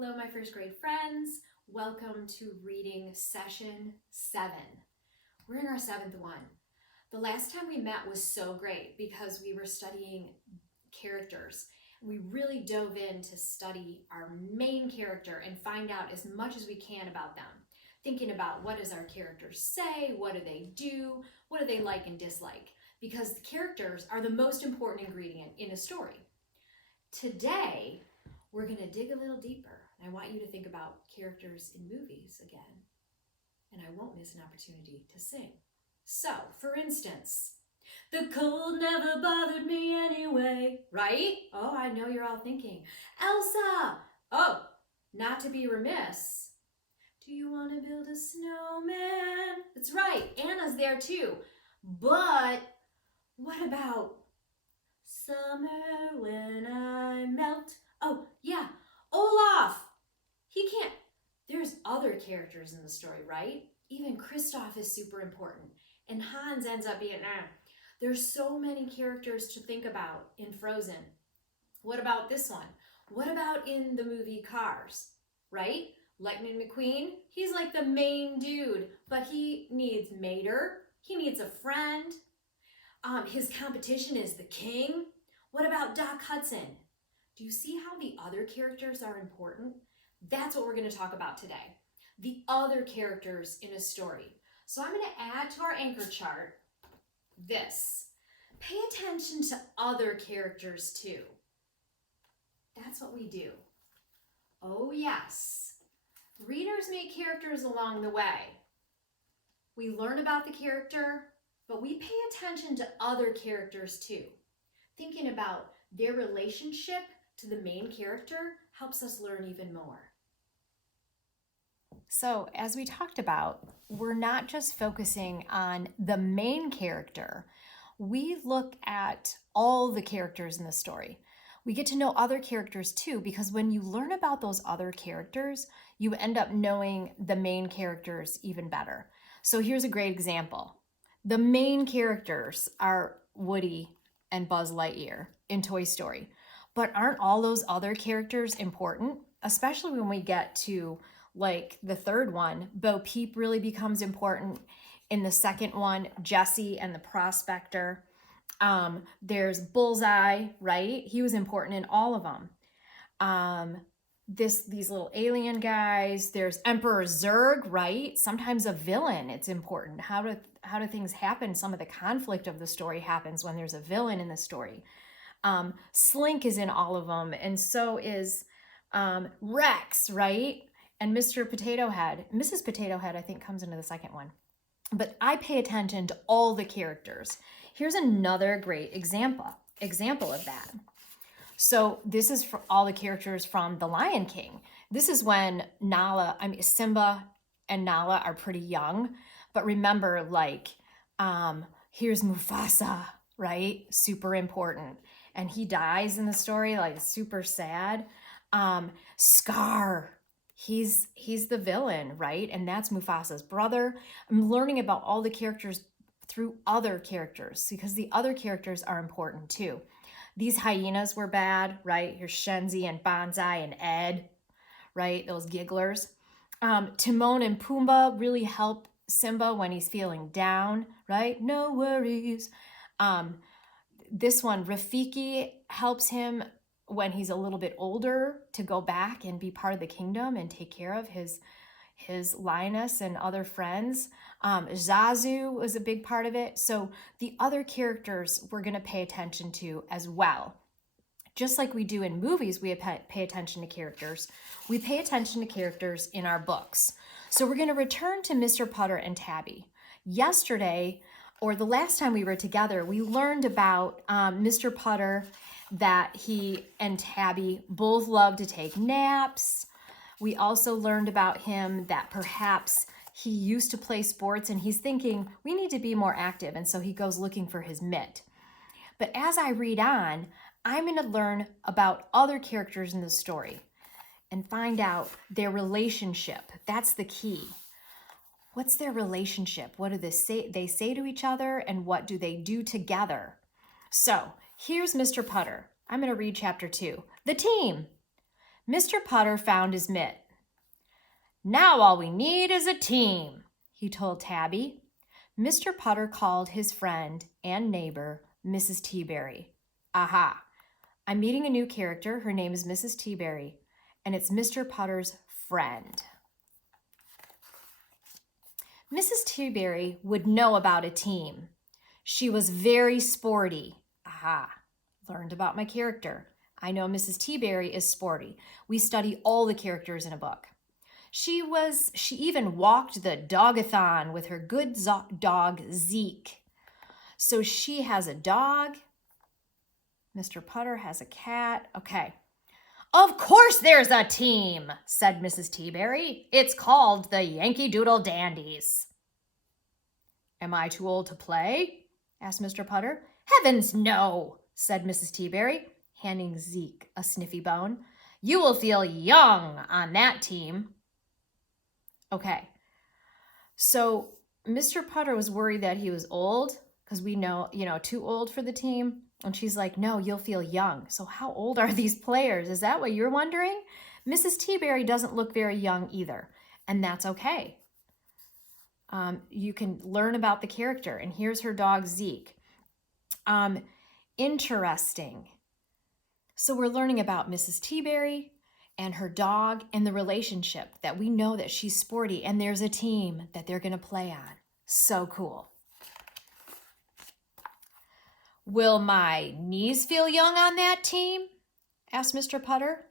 Hello, my first grade friends. Welcome to reading session 7. We're in our 7th one. The last time we met was so great because we were studying characters. We really dove in to study our main character and find out as much as we can about them. Thinking about what does our characters say, what do they do, what do they like and dislike, because the characters are the most important ingredient in a story. Today, we're going to dig a little deeper. I want you to think about characters in movies again, and I won't miss an opportunity to sing. So, for instance, the cold never bothered me anyway, right? Oh, I know you're all thinking, Elsa! Oh, not to be remiss. Do you want to build a snowman? That's right, Anna's there too. But what about summer when I melt? Oh, yeah, Olaf! He can't. There's other characters in the story, right? Even Kristoff is super important. And Hans ends up being, There's so many characters to think about in Frozen. What about this one? What about in the movie Cars, right? Lightning McQueen, he's like the main dude, but he needs Mater. He needs a friend. His competition is the king. What about Doc Hudson? Do you see how the other characters are important? That's what we're going to talk about today. The other characters in a story. So I'm going to add to our anchor chart this. Pay attention to other characters too. That's what we do. Oh yes. Readers meet characters along the way. We learn about the character, but we pay attention to other characters too. Thinking about their relationship to the main character helps us learn even more. So, as we talked about, we're not just focusing on the main character. We look at all the characters in the story. We get to know other characters too, because when you learn about those other characters, you end up knowing the main characters even better. So here's a great example. The main characters are Woody and Buzz Lightyear in Toy Story. But aren't all those other characters important? Especially when we get to like the third one, Bo Peep really becomes important. In the second one, Jesse and the Prospector. There's Bullseye, right? He was important in all of them. These little alien guys. There's Emperor Zurg, right? Sometimes a villain. It's important. How do things happen? Some of the conflict of the story happens when there's a villain in the story. Slink is in all of them, and so is Rex, right? And Mr. Potato Head. Mrs. Potato Head, I think, comes into the second one. But I pay attention to all the characters. Here's another great example of that. So this is for all the characters from The Lion King. This is when Simba and Nala are pretty young. But remember, here's Mufasa, right? Super important. And he dies in the story, like super sad. Scar, he's the villain, right? And that's Mufasa's brother. I'm learning about all the characters through other characters because the other characters are important too. These hyenas were bad, right? Here's Shenzi and Banzai and Ed, right? Those gigglers. Timon and Pumbaa really help Simba when he's feeling down, right? No worries. This one, Rafiki, helps him when he's a little bit older to go back and be part of the kingdom and take care of his lioness and other friends. Zazu was a big part of it. So the other characters we're going to pay attention to as well. Just like we do in movies, we pay attention to characters. We pay attention to characters in our books. So we're going to return to Mr. Putter and Tabby. Yesterday, or the last time we were together, we learned about Mr. Putter, that he and Tabby both love to take naps. We also learned about him that perhaps he used to play sports and he's thinking, we need to be more active. And so he goes looking for his mitt. But as I read on, I'm going to learn about other characters in the story and find out their relationship. That's the key. What's their relationship? What do they say to each other, and what do they do together? So here's Mr. Putter. I'm going to read chapter 2. The team. Mr. Putter found his mitt. "Now all we need is a team," he told Tabby. Mr. Putter called his friend and neighbor, Mrs. Teaberry. Aha! I'm meeting a new character. Her name is Mrs. Teaberry, and it's Mr. Putter's friend. Mrs. Teaberry would know about a team. She was very sporty. Aha! Learned about my character. I know Mrs. Teaberry is sporty. We study all the characters in a book. She even walked the dogathon with her good dog, Zeke. So she has a dog. Mr. Putter has a cat. Okay. "Of course there's a team," said Mrs. Teaberry. "It's called the Yankee Doodle Dandies." "Am I too old to play?" asked Mr. Putter. "Heavens, no," said Mrs. Teaberry, handing Zeke a sniffy bone. "You will feel young on that team." Okay, so Mr. Putter was worried that he was old because we know, too old for the team. And she's like, "No, you'll feel young." So how old are these players? Is that what you're wondering? Mrs. Teaberry doesn't look very young either, and that's okay. You can learn about the character, and here's her dog, Zeke. Interesting. So we're learning about Mrs. Teaberry and her dog and the relationship that we know that she's sporty and there's a team that they're going to play on. So cool. "Will my knees feel young on that team?" asked Mr. Putter.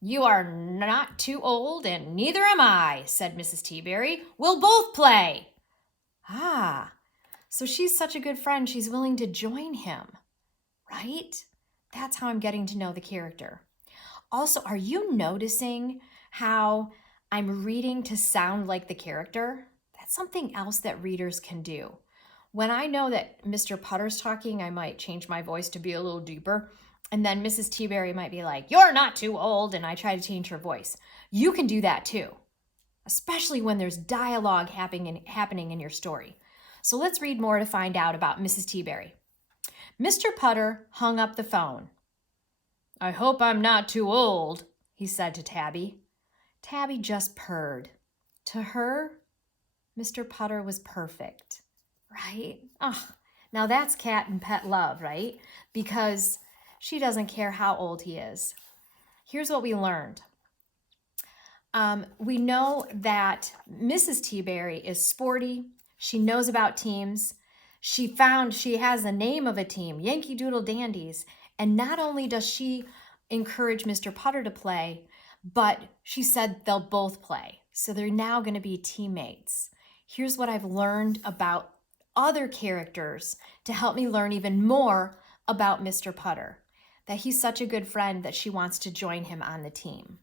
"You are not too old and neither am I," said Mrs. Teaberry. "We'll both play." Ah, so she's such a good friend, she's willing to join him, right? That's how I'm getting to know the character. Also, are you noticing how I'm reading to sound like the character? That's something else that readers can do. When I know that Mr. Putter's talking, I might change my voice to be a little deeper. And then Mrs. Teaberry might be like, "You're not too old," and I try to change her voice. You can do that too, especially when there's dialogue happening in your story. So let's read more to find out about Mrs. Teaberry. Mr. Putter hung up the phone. "I hope I'm not too old," he said to Tabby. Tabby just purred. To her, Mr. Putter was perfect, right? Oh, now that's cat and pet love, right? Because she doesn't care how old he is. Here's what we learned. We know that Mrs. Teaberry is sporty. She knows about teams. She has the name of a team, Yankee Doodle Dandies. And not only does she encourage Mr. Putter to play, but she said they'll both play. So they're now going to be teammates. Here's what I've learned about other characters to help me learn even more about Mr. Putter. That he's such a good friend that she wants to join him on the team.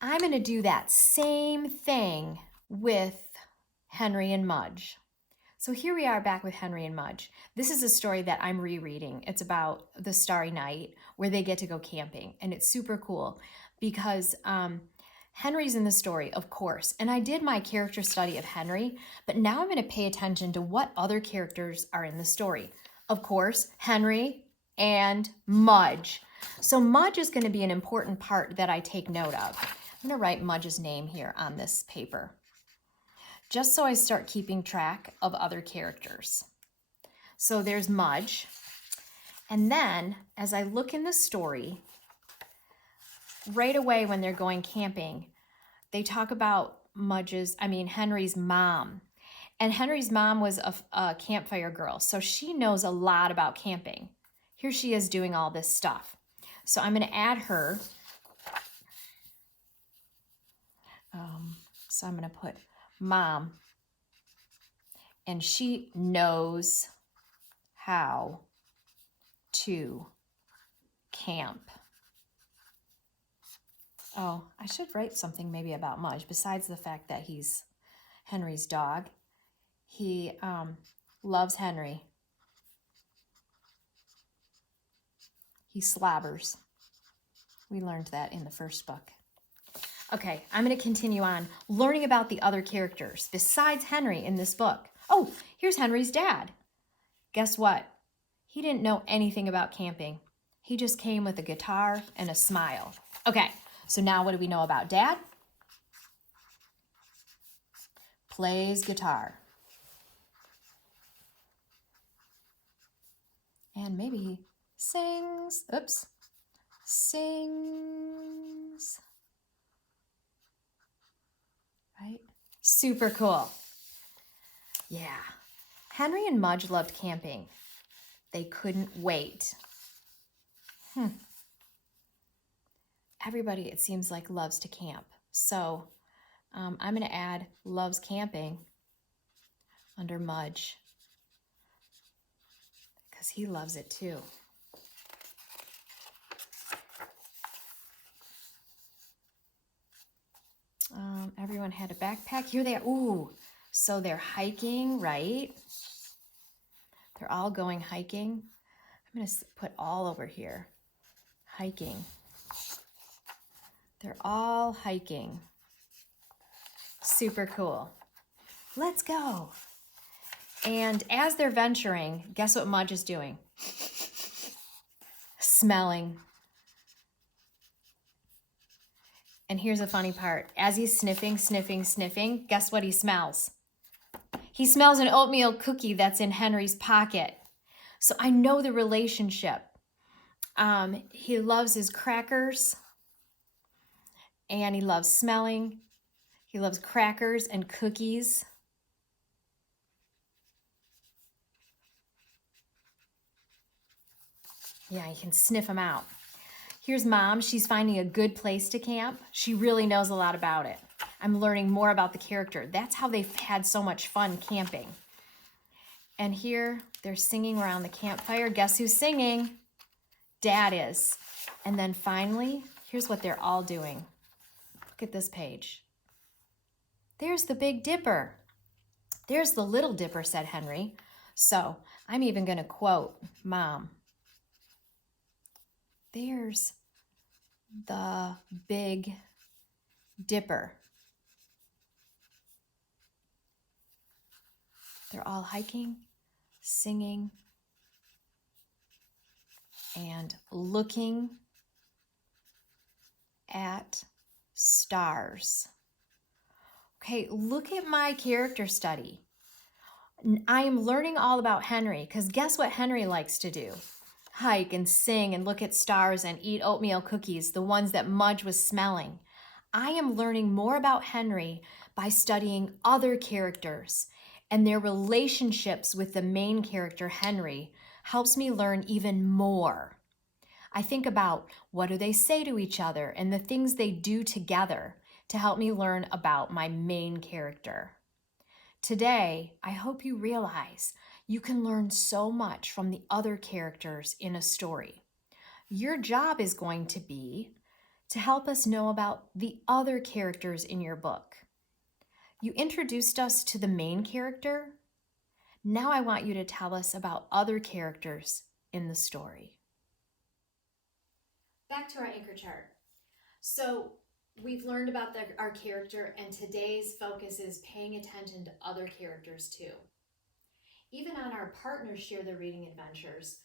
I'm going to do that same thing with Henry and Mudge. So here we are back with Henry and Mudge. This is a story that I'm rereading. It's about the Starry Night where they get to go camping. And it's super cool because Henry's in the story, of course. And I did my character study of Henry, but now I'm going to pay attention to what other characters are in the story. Of course, Henry and Mudge. So Mudge is going to be an important part that I take note of. I'm going to write Mudge's name here on this paper, just so I start keeping track of other characters. So there's Mudge. And then as I look in the story, right away when they're going camping, they talk about Henry's mom. And Henry's mom was a campfire girl, so she knows a lot about camping. Here she is doing all this stuff. So I'm going to add her. So I'm going to put Mom. And she knows how to camp. Oh, I should write something maybe about Mudge, besides the fact that he's Henry's dog. He loves Henry. He slobbers. We learned that in the first book. Okay, I'm going to continue on learning about the other characters besides Henry in this book. Oh, here's Henry's dad. Guess what? He didn't know anything about camping. He just came with a guitar and a smile. Okay, so now what do we know about Dad? Plays guitar. And maybe he sings. Oops. Sings. Right? Super cool. Yeah. Henry and Mudge loved camping. They couldn't wait. Everybody, it seems like, loves to camp. So I'm going to add loves camping under Mudge because he loves it too. Everyone had a backpack. Here they are. Ooh, so they're hiking, right? They're all going hiking. I'm going to put all over here. Hiking. They're all hiking. Super cool. Let's go. And as they're venturing, guess what Mudge is doing? Smelling. And here's the funny part. As he's sniffing, guess what he smells? He smells an oatmeal cookie that's in Henry's pocket. So I know the relationship. He loves his crackers, and he loves smelling. He loves crackers and cookies. Yeah, you can sniff them out. Here's Mom. She's finding a good place to camp. She really knows a lot about it. I'm learning more about the character. That's how they've had so much fun camping. And here they're singing around the campfire. Guess who's singing? Dad is. And then finally, here's what they're all doing. Look at this page. There's the Big Dipper. There's the Little Dipper, said Henry. So I'm even going to quote Mom. There's the Big Dipper. They're all hiking, singing, and looking at stars. Okay, look at my character study. I am learning all about Henry because guess what Henry likes to do? Hike and sing and look at stars and eat oatmeal cookies, the ones that Mudge was smelling. I am learning more about Henry by studying other characters, and their relationships with the main character, Henry, helps me learn even more. I think about what do they say to each other and the things they do together to help me learn about my main character. Today, I hope you realize you can learn so much from the other characters in a story. Your job is going to be to help us know about the other characters in your book. You introduced us to the main character. Now I want you to tell us about other characters in the story. Back to our anchor chart. So we've learned about our character, and today's focus is paying attention to other characters too. Even on our Partners Share the Reading Adventures,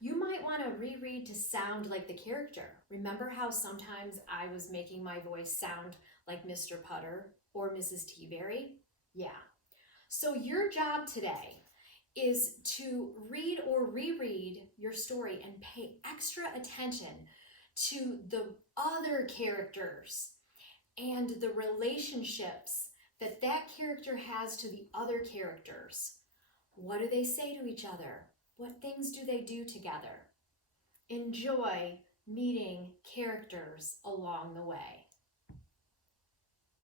you might want to reread to sound like the character. Remember how sometimes I was making my voice sound like Mr. Putter or Mrs. Teaberry? Yeah. So your job today is to read or reread your story and pay extra attention to the other characters and the relationships that that character has to the other characters. What do they say to each other? What things do they do together? Enjoy meeting characters along the way.